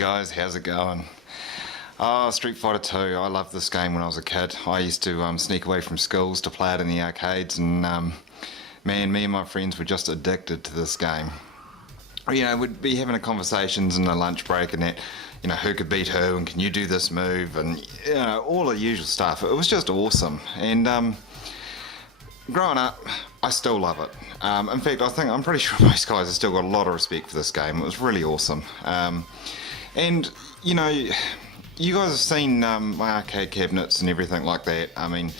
guys, how's it going? Oh, Street Fighter 2. I loved this game when I was a kid. I used to sneak away from schools to play it in the arcades, and man, me and my friends were just addicted to this game. You know, we'd be having conversations in the lunch break and that, you know, who could beat who and can you do this move and, you know, all the usual stuff. It was just awesome. And growing up, I still love it. In fact, I'm pretty sure most guys have still got a lot of respect for this game. It was really awesome. And, you know, you guys have seen my arcade cabinets and everything like that. I mean,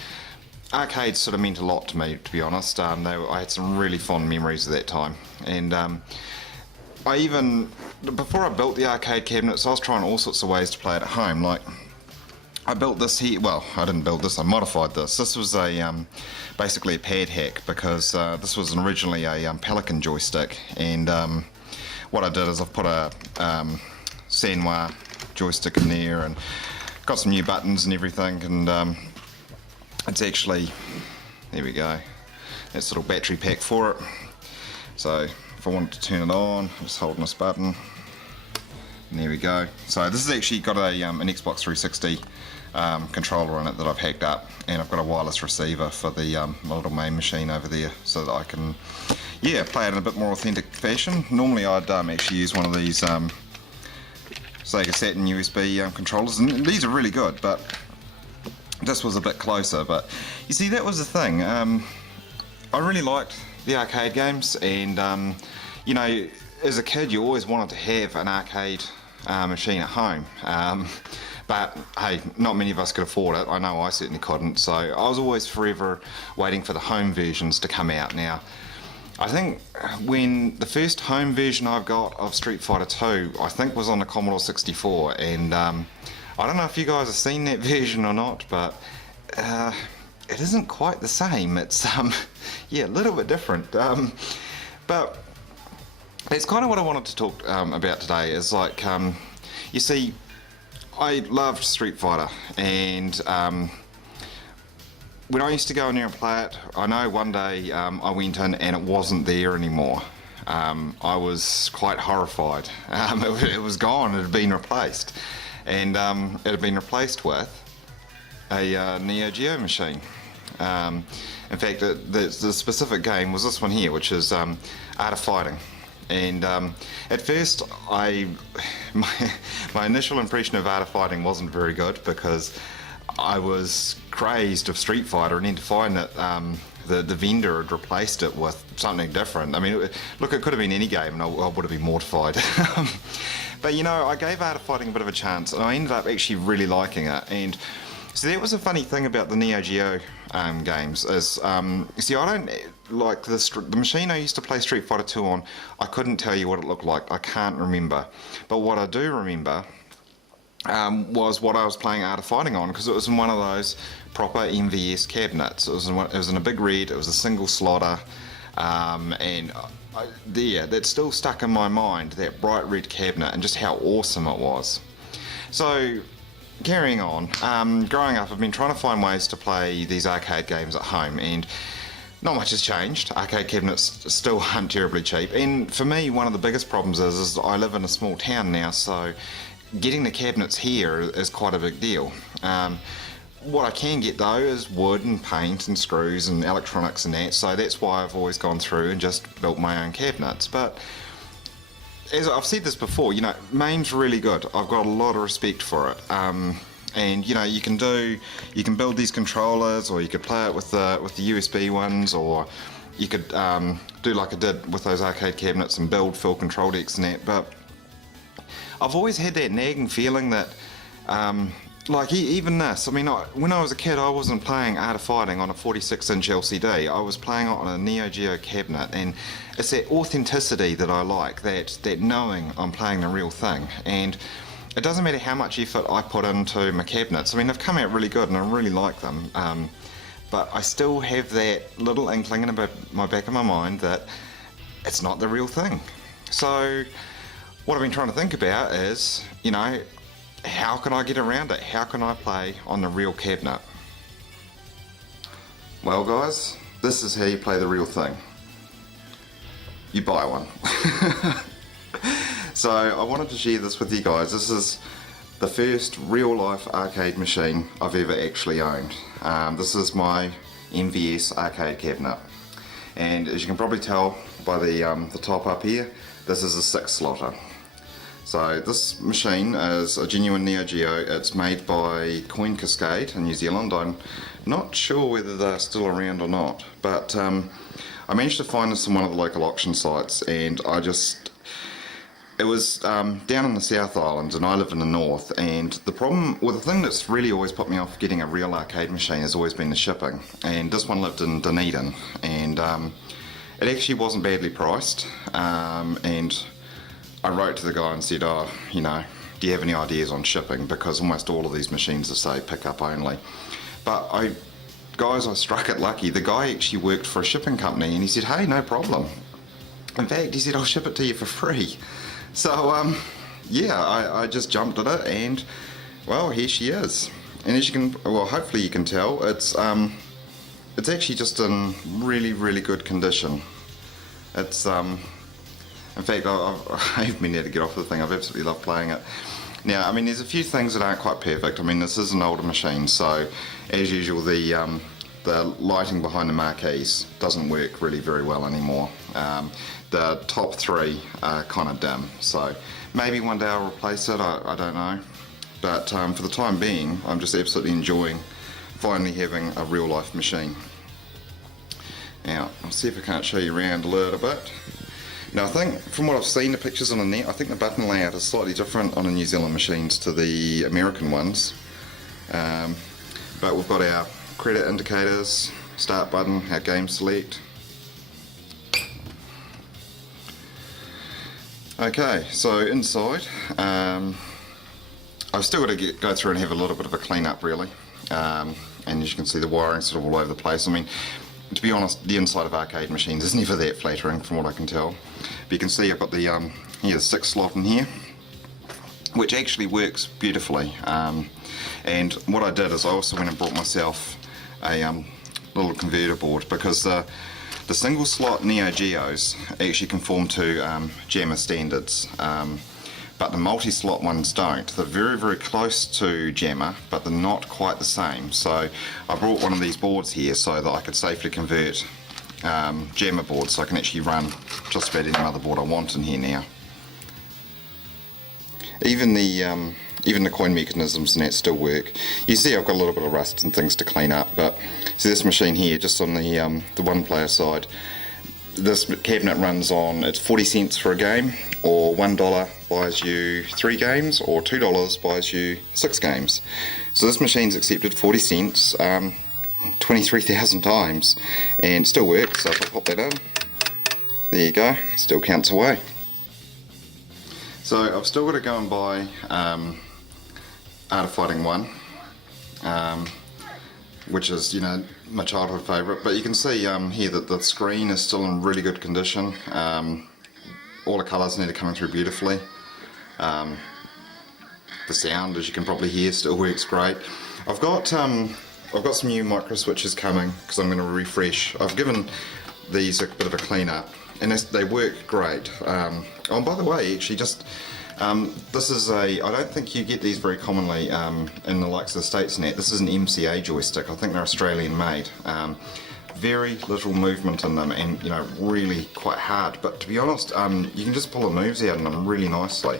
arcades sort of meant a lot to me, to be honest. I had some really fond memories of that time. And before I built the arcade cabinets, I was trying all sorts of ways to play it at home. Like, I built this here, well, I didn't build this, I modified this. This was basically a pad hack because this was originally a Pelican joystick, and what I did is I've put a Sanwa joystick in there and got some new buttons and everything, and it's actually, there we go, that's a little battery pack for it. So if I wanted to turn it on, I'm just holding this button, and there we go. So this has actually got an Xbox 360 controller in it that I've hacked up, and I've got a wireless receiver for the my little main machine over there, so that I can, yeah, play it in a bit more authentic fashion. Normally I'd actually use one of these Sega Saturn USB controllers, and these are really good, but this was a bit closer. But you see, that was the thing. I really liked the arcade games, and you know, as a kid you always wanted to have an arcade machine at home, but hey, not many of us could afford it. I know I certainly couldn't, so I was always forever waiting for the home versions to come out. Now, I think when the first home version I've got of Street Fighter 2, I think was on the Commodore 64, and I don't know if you guys have seen that version or not, but it isn't quite the same. It's yeah, a little bit different, but that's kind of what I wanted to talk about today. Is like, you see, I loved Street Fighter, and when I used to go in there and play it, I know one day I went in and it wasn't there anymore. I was quite horrified. It was gone. It had been replaced, and it had been replaced with a Neo Geo machine. In fact, the specific game was this one here, which is Art of Fighting. And at first, my initial impression of Art of Fighting wasn't very good, because I was crazed of Street Fighter, and then to find that the vendor had replaced it with something different. I mean, look, it could have been any game, and I would have been mortified. But you know, I gave Art of Fighting a bit of a chance, and I ended up actually really liking it. And so that was a funny thing about the Neo Geo games, is see, I don't like the machine I used to play Street Fighter 2 on. I couldn't tell you what it looked like. I can't remember. But what I do remember was what I was playing Art of Fighting on, because it was in one of those proper MVS cabinets. It was in a big red. It was a single slotter, and that's still stuck in my mind, that bright red cabinet, and just how awesome it was. So, carrying on, growing up, I've been trying to find ways to play these arcade games at home, and not much has changed. Arcade cabinets still aren't terribly cheap, and for me, one of the biggest problems is I live in a small town now, so getting the cabinets here is quite a big deal. What I can get though is wood and paint and screws and electronics and that, so that's why I've always gone through and just built my own cabinets. But as I've said this before, you know, MAME's really good. I've got a lot of respect for it. And you know, you can build these controllers, or you could play it with the USB ones, or you could do like I did with those arcade cabinets and build full control decks and that. But I've always had that nagging feeling that, like even this, I mean, when I was a kid, I wasn't playing Art of Fighting on a 46-inch LCD. I was playing it on a Neo Geo cabinet, and it's that authenticity that I like, that knowing I'm playing the real thing. And it doesn't matter how much effort I put into my cabinets. I mean, they've come out really good, and I really like them. But I still have that little inkling in my back of my mind that it's not the real thing. So what I've been trying to think about is, you know, how can I get around it? How can I play on the real cabinet? Well guys, this is how you play the real thing. You buy one. So I wanted to share this with you guys. This is the first real life arcade machine I've ever actually owned. This is my MVS arcade cabinet, and as you can probably tell by the top up here, this is a 6-slotter. So this machine is a genuine Neo Geo. It's made by Coin Cascade in New Zealand. I'm not sure whether they're still around or not, but I managed to find this on one of the local auction sites, and it was down in the South Island and I live in the North, and the thing that's really always put me off getting a real arcade machine has always been the shipping, and this one lived in Dunedin, and it actually wasn't badly priced, and I wrote to the guy and said, oh, you know, do you have any ideas on shipping, because almost all of these machines are, say, pick up only. But I struck it lucky. The guy actually worked for a shipping company, and he said, hey, no problem. In fact, he said, I'll ship it to you for free. So, yeah, I just jumped at it, and, well, here she is. And as you can, well, hopefully you can tell, it's actually just in really, really good condition. It's, in fact, I've been there to get off the thing. I've absolutely loved playing it. Now, I mean, there's a few things that aren't quite perfect. I mean, this is an older machine, so, as usual, the lighting behind the marquees doesn't work really very well anymore. The top 3 are kind of dim, so maybe one day I'll replace it, I don't know. But for the time being, I'm just absolutely enjoying finally having a real life machine. Now, I'll see if I can't show you around a little bit. Now, I think from what I've seen, the pictures on the net, I think the button layout is slightly different on the New Zealand machines to the American ones. But we've got our credit indicators, start button, our game select. Okay, so inside, I've still got to go through and have a little bit of a clean up really, and as you can see the wiring sort of all over the place. I mean, to be honest, the inside of arcade machines is never that flattering from what I can tell. But you can see I've got the 6 slot in here, which actually works beautifully. And what I did is I also went and brought myself a little converter board, because the single slot Neo Geos actually conform to JAMMA standards, but the multi-slot ones don't. They're very, very close to JAMMA, but they're not quite the same. So I brought one of these boards here so that I could safely convert JAMMA boards, so I can actually run just about any motherboard I want in here now. Even the coin mechanisms and that still work. You see I've got a little bit of rust and things to clean up, but see this machine here, just on the one player side, this cabinet runs on, it's 40 cents for a game, or $1 buys you 3 games, or $2 buys you 6 games. So this machine's accepted 40 cents 23,000 times, and still works. So if I pop that in, there you go, still counts away. So I've still got to go and buy Art of Fighting 1, which is, you know, my childhood favourite. But you can see here that the screen is still in really good condition. All the colours need to come through beautifully. The sound, as you can probably hear, still works great. I've got some new micro switches coming because I'm going to refresh. I've given these a bit of a clean up, and they work great. Oh, and by the way, actually, just this is I don't think you get these very commonly in the likes of the States and that. This is an MCA joystick. I think they're Australian made. Very little movement in them, and you know, really quite hard. But to be honest, you can just pull the moves out in them really nicely.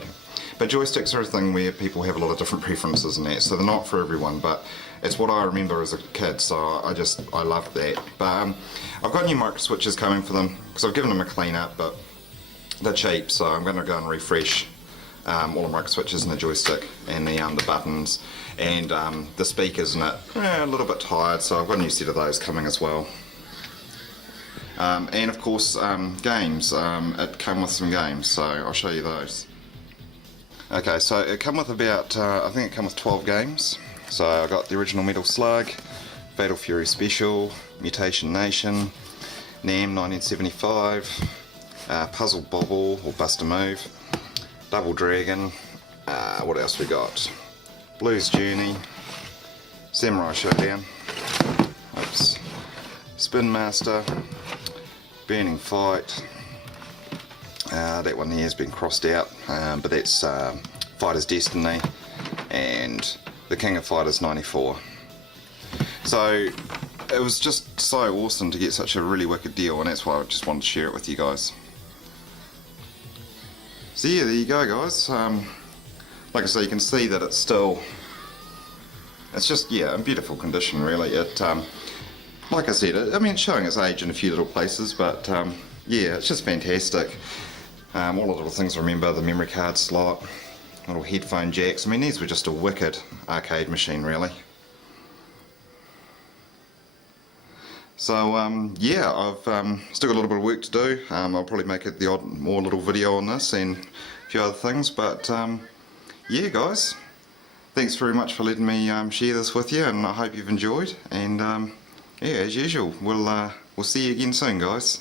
But joysticks are a thing where people have a lot of different preferences and that, so they're not for everyone. But it's what I remember as a kid, so I loved that. But I've got new micro switches coming for them because I've given them a clean up, but they're cheap, so I'm going to go and refresh all the micro switches and the joystick and the buttons and the speakers in it. A little bit tired, so I've got a new set of those coming as well. And of course games. It came with some games, so I'll show you those. Okay, so it came with about, I think it came with 12 games. So I got the original Metal Slug, Fatal Fury Special, Mutation Nation, NAM 1975, Puzzle Bobble or Bust a Move, Double Dragon, what else we got? Blues Journey, Samurai Showdown, oops, Spin Master, Burning Fight, That one there has been crossed out, but that's Fighter's Destiny and the King of Fighters 94. So it was just so awesome to get such a really wicked deal, and that's why I just wanted to share it with you guys. So yeah, there you go guys. Like I say, you can see that it's just, yeah, in beautiful condition really. It, like I said, I mean, it's showing its age in a few little places, but yeah, it's just fantastic. All the little things to remember, the memory card slot, little headphone jacks. I mean, these were just a wicked arcade machine really. So yeah, I've still got a little bit of work to do. I'll probably make it the odd more little video on this and a few other things, but yeah guys, thanks very much for letting me share this with you, and I hope you've enjoyed, and yeah, as usual, we'll see you again soon guys.